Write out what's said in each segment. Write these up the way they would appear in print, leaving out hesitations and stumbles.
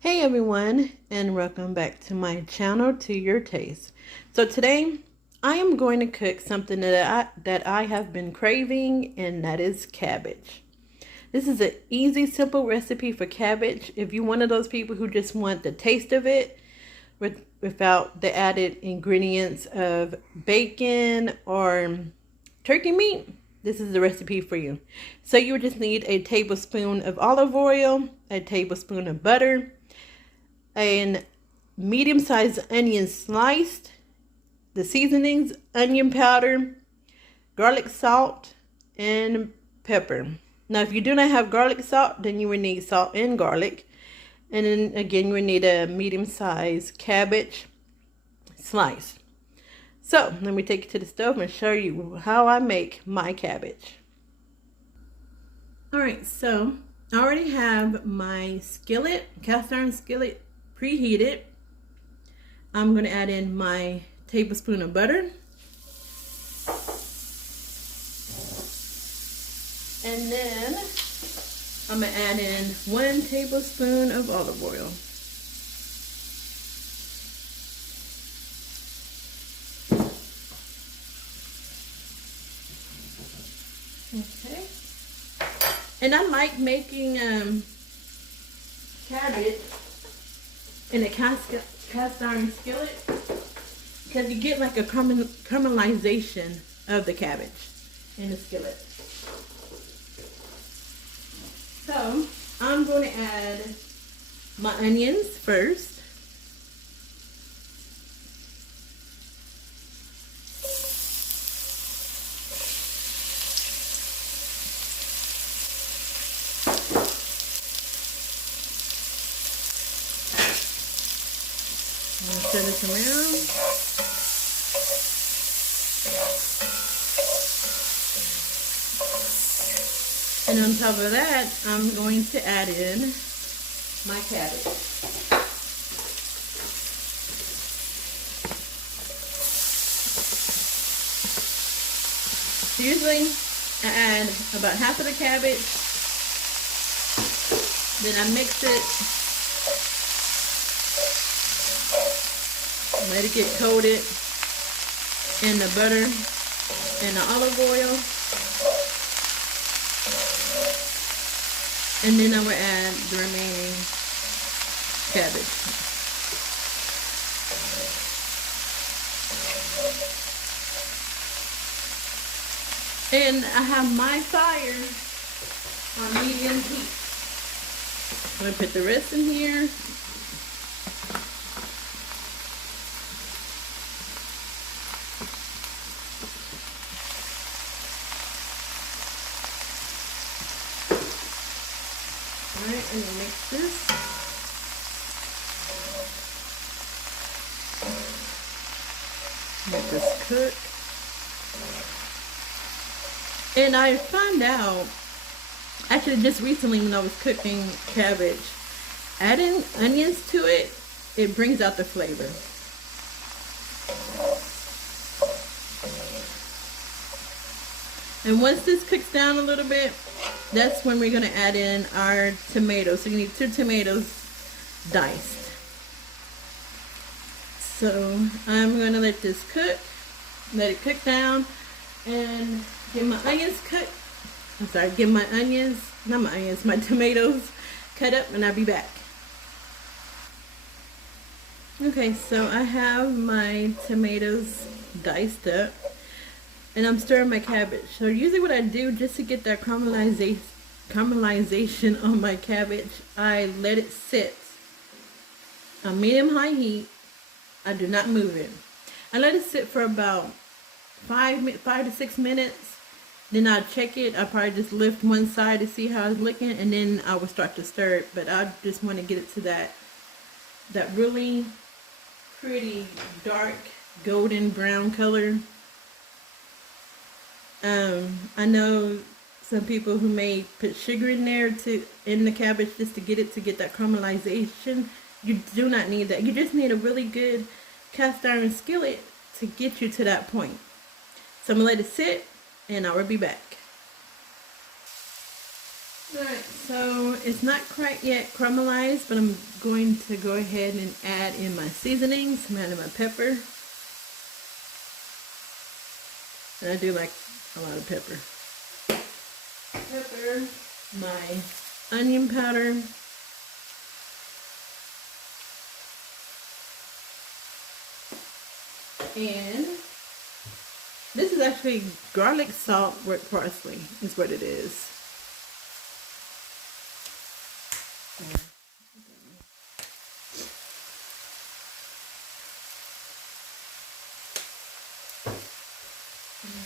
Hey everyone, and welcome back to my channel, To Your Taste. So today I am going to cook something that I have been craving, and that is cabbage. This is an easy, simple recipe for cabbage. If you're one of those people who just want the taste of it without the added ingredients of bacon or turkey meat, this is the recipe for you. So you would just need a tablespoon of olive oil, a tablespoon of butter, a medium-sized onion sliced, the seasonings, onion powder, garlic salt, and pepper. Now, if you do not have garlic salt, then you would need salt and garlic. And then again, you would need a medium-sized cabbage sliced. So, let me take it to the stove and show you how I make my cabbage. Alright, so I already have my skillet, cast iron skillet, preheated. I'm going to add in my tablespoon of butter. And then I'm going to add in 1 tablespoon of olive oil. Okay. And I like making cabbage in a cast iron skillet because you get like a caramelization of the cabbage in the skillet. So I'm going to add my onions first. Turn this around. And on top of that, I'm going to add in my cabbage. So usually I add about half of the cabbage, then I mix it. Let it get coated in the butter and the olive oil. And then I will add the remaining cabbage. And I have my fire on medium heat. I'm going to put the rest in here. Alright, and then mix this. Let this cook. And I found out, actually just recently when I was cooking cabbage, adding onions to it, it brings out the flavor. And once this cooks down a little bit, that's when we're going to add in our tomatoes. So you need 2 tomatoes diced. So I'm going to let this cook. Let it cook down. And get my onions cut. Get my onions, not my onions, my tomatoes cut up, and I'll be back. Okay, so I have my tomatoes diced up. And I'm stirring my cabbage. So usually what I do, just to get that caramelization on my cabbage, I let it sit on medium-high heat. I do not move it. I let it sit for about 5 to 6 minutes. Then I'll check it. I'll probably just lift one side to see how it's looking, and then I will start to stir it. But I just want to get it to that really pretty dark golden brown color. I know some people who may put sugar in there in the cabbage just to get that caramelization. You do not need that. You just need a really good cast iron skillet to get you to that point. So I'm gonna let it sit, and I will be back. Alright, So it's not quite yet caramelized, but I'm going to go ahead and add in my seasonings. I'm adding my pepper. And I do like a lot of pepper. Pepper, my onion powder, and this is actually garlic salt with parsley is what it is.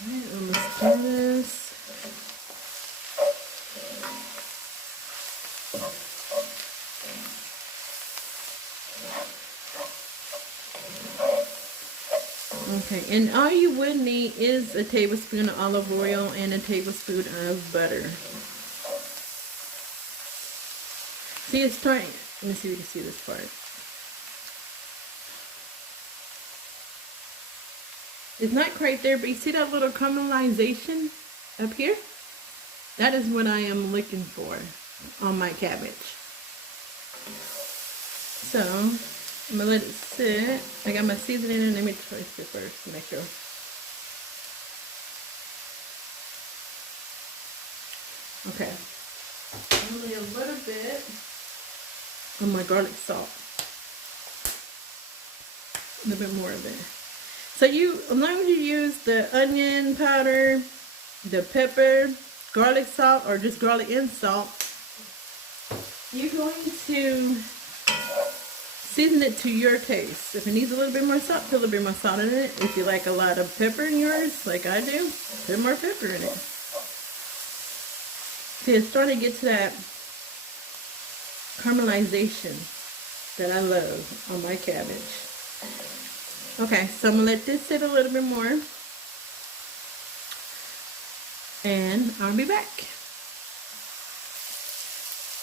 Alright, I'm gonna stir this. Okay, and all you would need is a tablespoon of olive oil and a tablespoon of butter. See, it's starting. Let me see if you can see this part. It's not quite there, but you see that little caramelization up here? That is what I am looking for on my cabbage. So, I'm going to let it sit. I got my seasoning in. Let me taste it first to make sure. Okay. Only a little bit of my garlic salt. A little bit more of it. So as long as you use the onion powder, the pepper, garlic salt, or just garlic and salt, you're going to season it to your taste. If it needs a little bit more salt, put a little bit more salt in it. If you like a lot of pepper in yours, like I do, put more pepper in it. See, it's starting to get to that caramelization that I love on my cabbage. Okay, so I'm going to let this sit a little bit more. And I'll be back.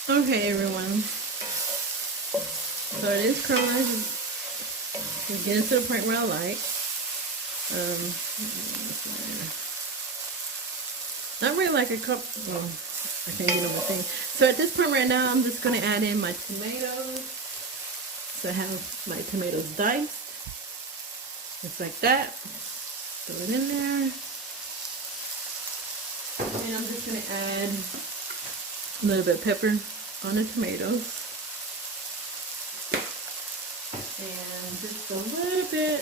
Okay, everyone. So it is caramelized. We're getting to the point where I like. Not really like a cup. Well, I can't get on my thing. So at this point right now, I'm just going to add in my tomatoes. So I have my tomatoes diced. Just like that. Throw it in there. And I'm just going to add a little bit of pepper on the tomatoes. And just a little bit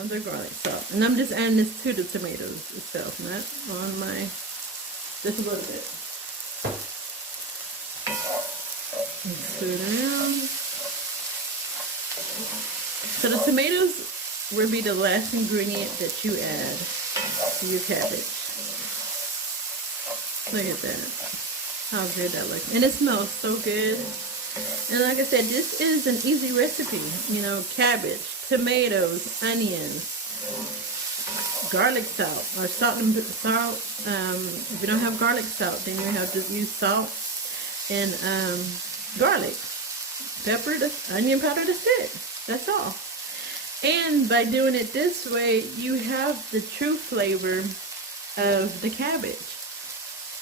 of the garlic salt. And I'm just adding this to the tomatoes itself, not on my, just a little bit. And stir it around. So the tomatoes will be the last ingredient that you add to your cabbage. Look at that. How good that looks. And it smells so good. And like I said, this is an easy recipe. You know, cabbage, tomatoes, onions, garlic salt, or salt and salt. If you don't have garlic salt, then you have to use salt and garlic, pepper, onion powder, that's it. That's all. And by doing it this way, you have the true flavor of the cabbage.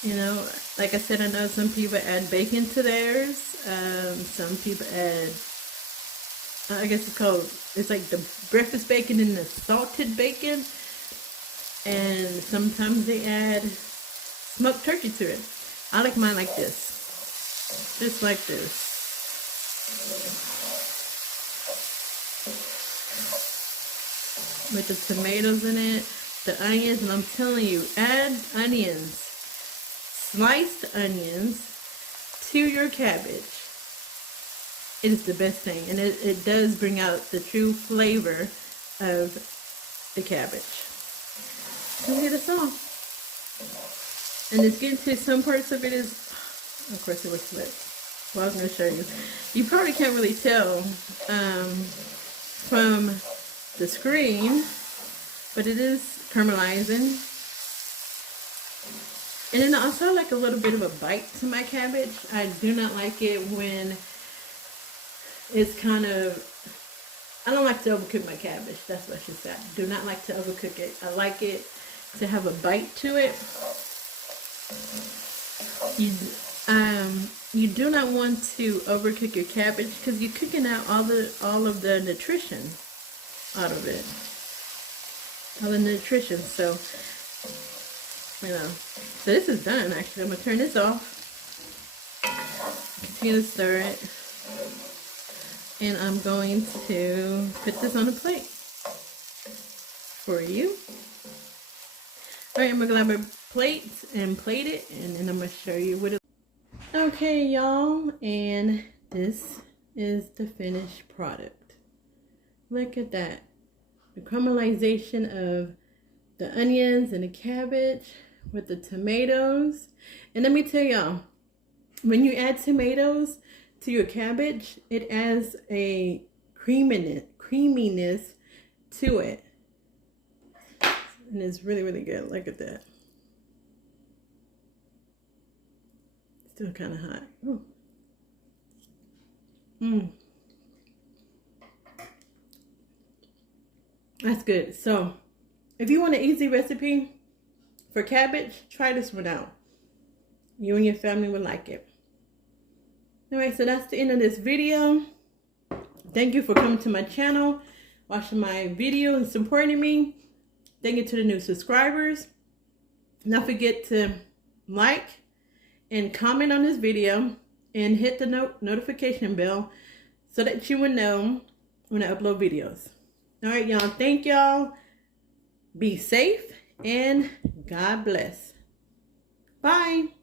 You know, like I said, I know some people add bacon to theirs. Some people add, I guess it's like the breakfast bacon and the salted bacon. And sometimes they add smoked turkey to it. I like mine like this. Just like this. With the tomatoes in it, the onions, and I'm telling you, add onions, sliced onions, to your cabbage. It is the best thing, and it does bring out the true flavor of the cabbage. So here that's all. And it's getting to some parts of it is, of course it looks wet. Well, I was going to show you. You probably can't really tell from the screen, but it is caramelizing. And then I also like a little bit of a bite to my cabbage. I do not like it when it's kind of, I don't like to overcook my cabbage. That's what she said. I do not like to overcook it. I like it to have a bite to it. You do not want to overcook your cabbage because you're cooking out all of the nutrition out of it. All the nutrition. So, you know. So this is done actually. I'm gonna turn this off. Continue to stir it. And I'm going to put this on a plate for you. Alright, I'm gonna grab a plate and plate it, and then I'm gonna show you what it. Okay, y'all, and this is the finished product. Look at that. The caramelization of the onions and the cabbage with the tomatoes. And let me tell y'all, when you add tomatoes to your cabbage, it adds a creaminess to it. And it's really, really good. Look at that. Still kind of hot. Ooh. That's good. So, if you want an easy recipe for cabbage, try this one out. You and your family will like it. Alright, so that's the end of this video. Thank you for coming to my channel, watching my video and supporting me. Thank you to the new subscribers. Don't forget to like and comment on this video and hit the notification bell so that you will know when I upload videos. Alright, y'all. Thank y'all. Be safe and God bless. Bye.